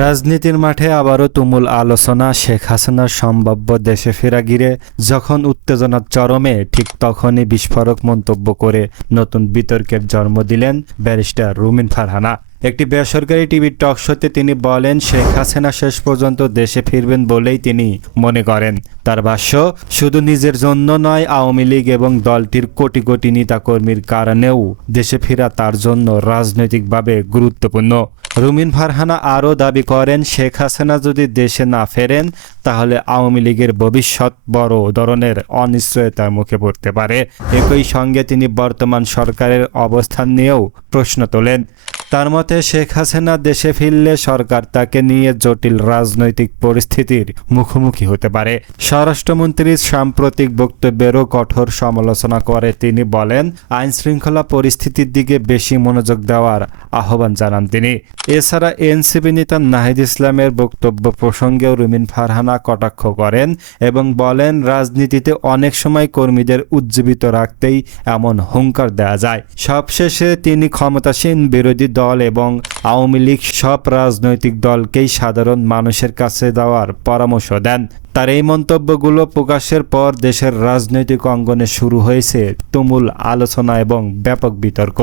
রাজনীতির মাঠে আবারও তুমুল আলোচনা শেখ হাসিনার সম্ভাব্য দেশে ফেরা ঘিরে। যখন উত্তেজনার চরমে ঠিক তখনই বিস্ফোরক মন্তব্য করে নতুন বিতর্কের জন্ম দিলেন ব্যারিস্টার রুমিন ফারহানা। একটি বেসরকারি টিভি টক শোতে তিনি বলেন, শেখ হাসিনা শেষ পর্যন্ত দেশে ফিরবেন বলেই তিনি মনে করেন। তার ভাষ্য, শুধু নিজের জন্য নয়, আওয়ামী লীগ এবং দলটির কোটি কোটি নেতাকর্মীর কারণেও দেশে ফেরা তার জন্য রাজনৈতিকভাবে গুরুত্বপূর্ণ। রুমিন ফারহানা আরও দাবি করেন, শেখ হাসিনা যদি দেশে না ফেরেন তাহলে আওয়ামী লীগের ভবিষ্যৎ বড় ধরনের অনিশ্চয়তার মুখে পড়তে পারে। একই সঙ্গে তিনি বর্তমান সরকারের অবস্থান নিয়েও প্রশ্ন তোলেন। তার মতে, শেখ হাসিনা দেশে ফিরলে সরকার তাকে নিয়ে জটিল রাজনৈতিক পরিস্থিতির মুখোমুখি হতে পারে। স্বরাষ্ট্রমন্ত্রীর সাম্প্রতিক বক্তব্যেরও কঠোর সমালোচনা করে তিনি বলেন, আইন শৃঙ্খলা পরিস্থিতির দিকে বেশি মনোযোগ দেওয়ার আহ্বান জানান তিনি। এছাড়া এনসিপি নেতা নাহিদ ইসলামের বক্তব্য প্রসঙ্গেও রুমিন ফারহানা কটাক্ষ করেন এবং বলেন, রাজনীতিতে অনেক সময় কর্মীদের উজ্জীবিত রাখতেই এমন হুঙ্কার দেওয়া যায়। সবশেষে তিনি ক্ষমতাসীন বিরোধী দল এবং আওয়ামী লীগ সব রাজনৈতিক দলকেই সাধারণ মানুষের কাছে দেওয়ার পরামর্শ দেন। তার এই মন্তব্যগুলো প্রকাশের পর দেশের রাজনৈতিক অঙ্গনে শুরু হয়েছে তুমুল আলোচনা এবং ব্যাপক বিতর্ক।